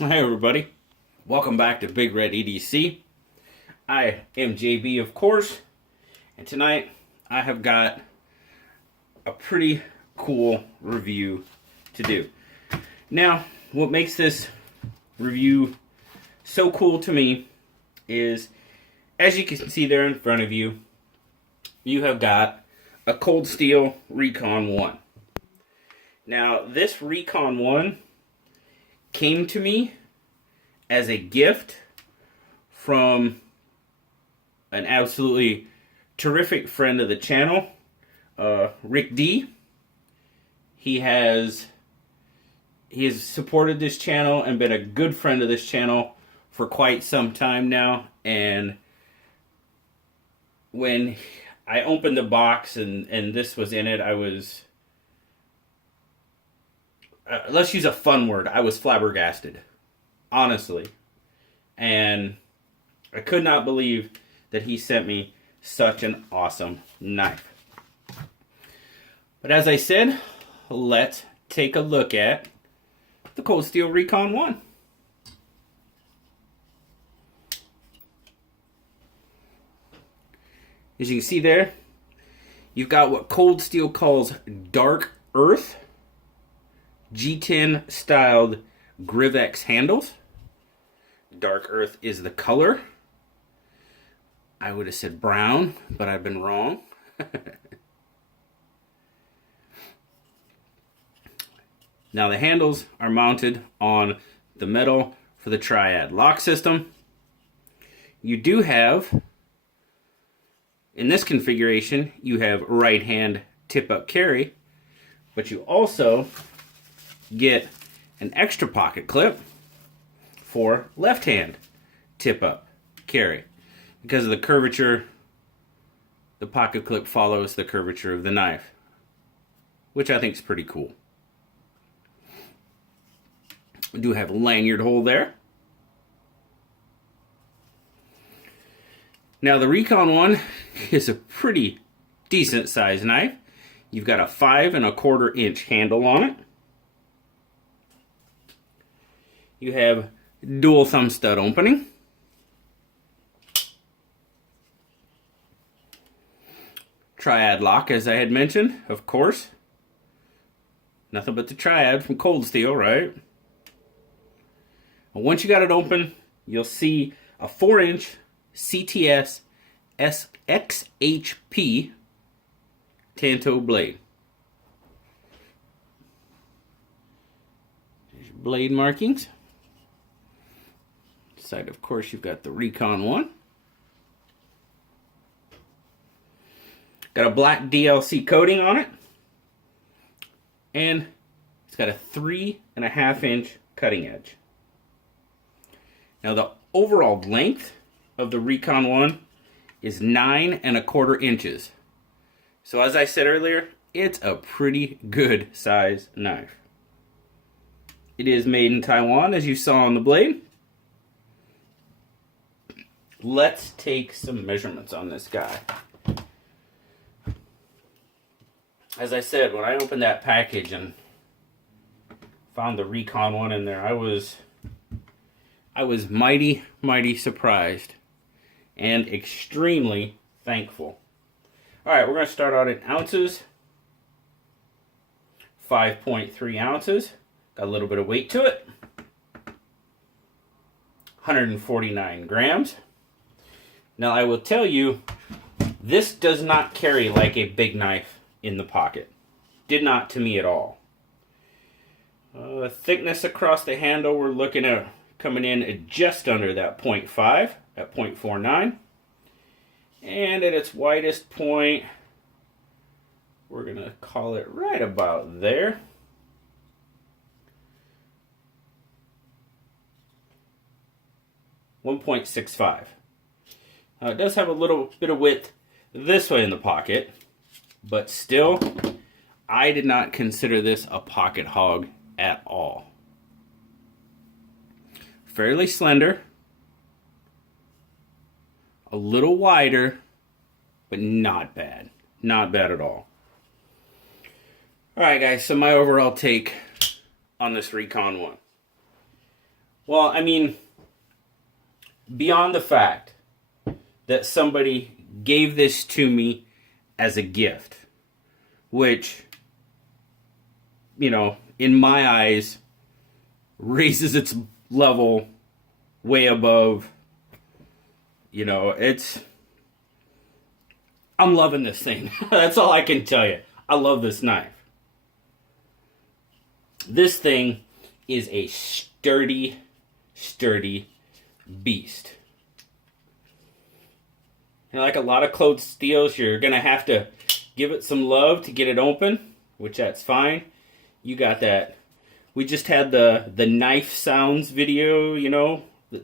Hey everybody, welcome back to Big Red EDC. I am JB, of course, and tonight I have got a pretty cool review to do. Now, what makes this review so cool to me is, as you can see there in front of you, you have got a Cold Steel Recon 1. Now, this Recon 1 came to me as a gift from an absolutely terrific friend of the channel, Rick D. He has supported this channel and been a good friend of this channel for quite some time now. And when I opened the box and this was in it, I was, let's use a fun word, I was flabbergasted. Honestly. And I could not believe that he sent me such an awesome knife. But as I said, let's take a look at the Cold Steel Recon 1. As you can see there, you've got what Cold Steel calls dark earth G10 styled Grivex handles. Dark earth is the color. I would have said brown, but I've been wrong. Now the handles are mounted on the metal for the triad lock system. You do have, in this configuration, you have right hand tip up carry, but you also get an extra pocket clip for left hand tip up carry. Because of the curvature, the pocket clip follows the curvature of the knife, which I think is pretty cool. We do have a lanyard hole there. Now the Recon 1 is a pretty decent sized knife. You've got a 5 1/4 inch handle on it. You have dual thumb stud opening. Triad lock, as I had mentioned, of course. Nothing but the triad from Cold Steel, right? And once you got it open, you'll see a 4-inch CTS XHP Tanto blade. There's your blade markings. Side, of course, you've got the Recon 1. Got a black DLC coating on it. And it's got a 3 1/2 inch cutting edge. Now the overall length of the Recon 1 is 9 1/4 inches. So as I said earlier, it's a pretty good size knife. It is made in Taiwan, as you saw on the blade. Let's take some measurements on this guy. As I said, when I opened that package and found the Recon 1 in there, I was mighty surprised and extremely thankful. Alright, we're going to start out in ounces. 5.3 ounces. Got a little bit of weight to it. 149 grams. Now I will tell you, this does not carry like a big knife in the pocket. Did not to me at all. The thickness across the handle, we're looking at coming in at just under that 0.5, at 0.49. And at its widest point, we're going to call it right about there. .65. It does have a little bit of width this way in the pocket, but still, I did not consider this a pocket hog at all. Fairly slender, a little wider, but not bad. Not bad at all. Alright guys, so my overall take on this Recon 1. Well, I mean, beyond the fact that somebody gave this to me as a gift, which, you know, in my eyes, raises its level way above, you know, I'm loving this thing. That's all I can tell you. I love this knife. This thing is a sturdy beast. And like a lot of closed steels, you're going to have to give it some love to get it open, which that's fine. You got that. We just had the knife sounds video, you know, the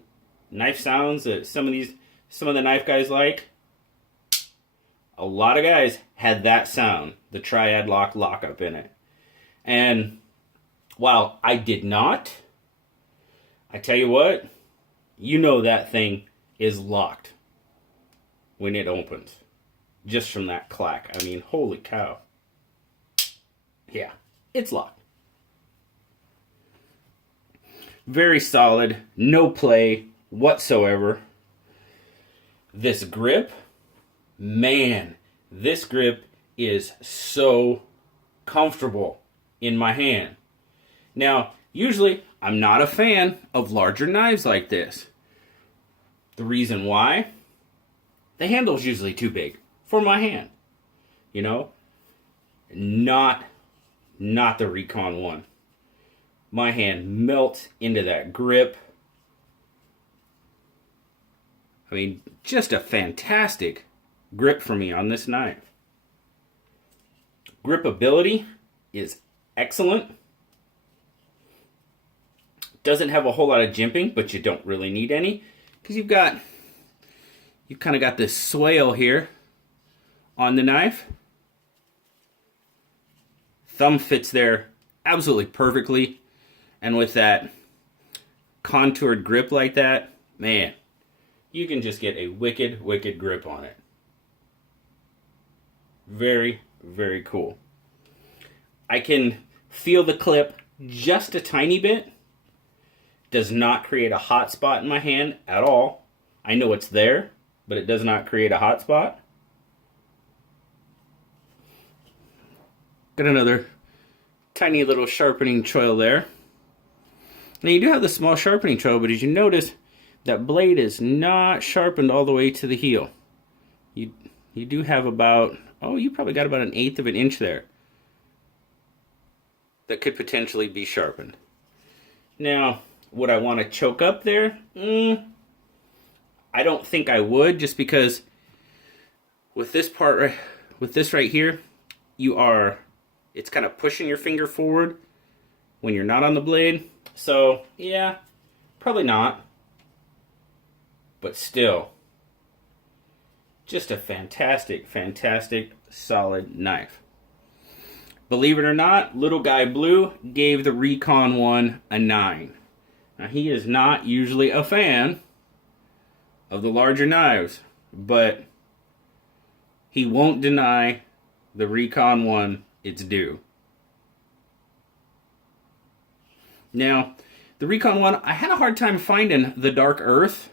knife sounds that some of the knife guys like. A lot of guys had that sound, the triad lockup in it. And while I did not, I tell you what, you know that thing is locked when it opens. Just from that clack. I mean, holy cow. Yeah, it's locked. Very solid, no play whatsoever. This grip, man, this grip is so comfortable in my hand. Now, usually, I'm not a fan of larger knives like this. The reason why? The handle's usually too big for my hand. You know? Not the Recon one. My hand melts into that grip. I mean, just a fantastic grip for me on this knife. Gripability is excellent. Doesn't have a whole lot of jimping, but you don't really need any, because you've kind of got this swale here on the knife. Thumb fits there absolutely perfectly, and with that contoured grip like that, man, you can just get a wicked grip on it. Very, very cool. I can feel the clip just a tiny bit. Does not create a hot spot in my hand at all. I know it's there, but it does not create a hot spot. Got another tiny little sharpening choil there. Now you do have the small sharpening choil, but as you notice, that blade is not sharpened all the way to the heel. You do have about, you probably got about 1/8 of an inch there that could potentially be sharpened. Now, would I want to choke up there? I don't think I would, just because with this part, with this right here, it's kind of pushing your finger forward when you're not on the blade. So, yeah, probably not. But still, just a fantastic solid knife. Believe it or not, Little Guy Blue gave the Recon one a 9. Now, he is not usually a fan of the larger knives, but he won't deny the Recon one its due. Now, the Recon one, I had a hard time finding the Dark Earth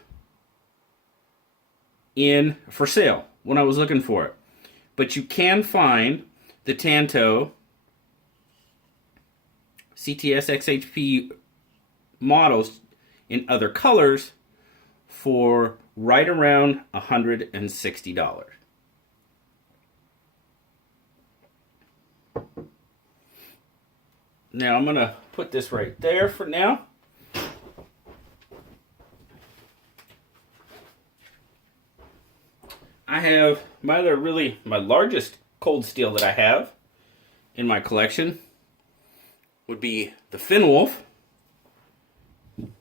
for sale when I was looking for it. But you can find the Tanto CTS XHP models in other colors for right around $160. Now I'm going to put this right there for now. I have my largest cold steel that I have in my collection would be the Finwolf. And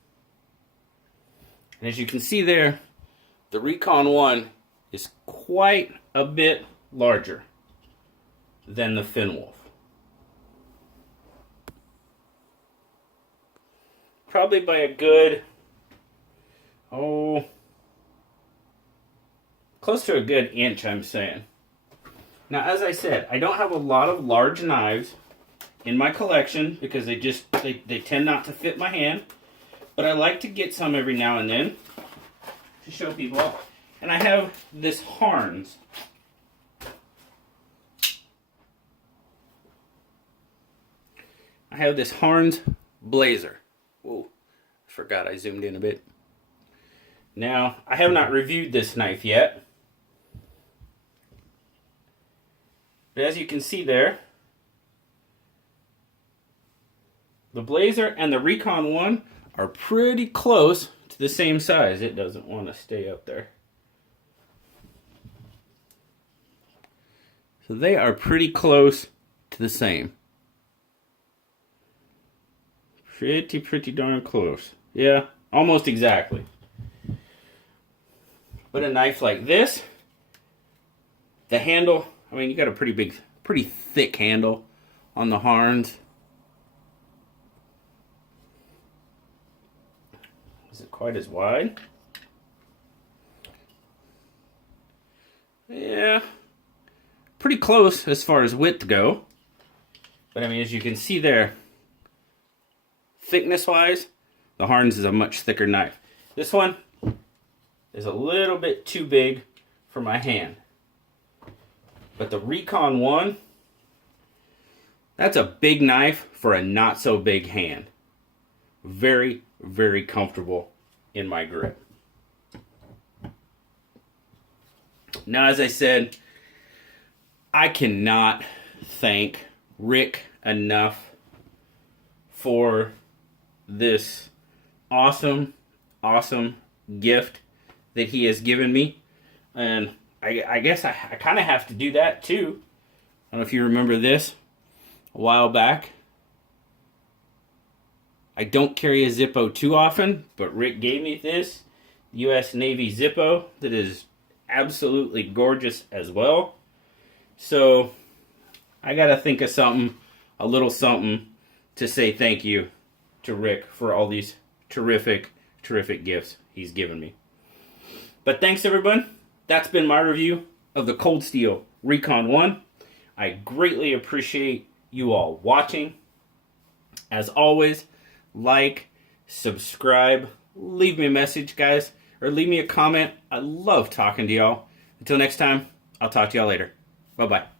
as you can see there, the Recon one is quite a bit larger than the Finwolf. Probably by a good, close to a good inch, I'm saying. Now, as I said, I don't have a lot of large knives in my collection because they tend not to fit my hand. but I like to get some every now and then to show people. And I have this Harns. I have this Harns Blazer. Whoa, I forgot I zoomed in a bit. Now, I have not reviewed this knife yet. But as you can see there, the Blazer and the Recon one are pretty close to the same size. It doesn't want to stay up there. So they are pretty close to the same. Pretty darn close. Yeah, almost exactly. But a knife like this, the handle, I mean, you got a pretty thick handle on the Harns. Is it quite as wide? Yeah, pretty close as far as width go. But I mean, as you can see there, thickness-wise, the Harns is a much thicker knife. This one is a little bit too big for my hand. But the Recon one, that's a big knife for a not so big hand. Very, very comfortable in my grip. Now, as I said, I cannot thank Rick enough for this awesome gift that he has given me. And I guess I kind of have to do that too. I don't know if you remember this a while back. I don't carry a Zippo too often, but Rick gave me this U.S. Navy Zippo that is absolutely gorgeous as well. So I got to think of something, a little something to say thank you to Rick for all these terrific gifts he's given me. But thanks everyone. That's been my review of the Cold Steel Recon 1. I greatly appreciate you all watching. As always, like, subscribe, leave me a message, guys, or leave me a comment. I love talking to y'all. Until next time, I'll talk to y'all later. Bye-bye.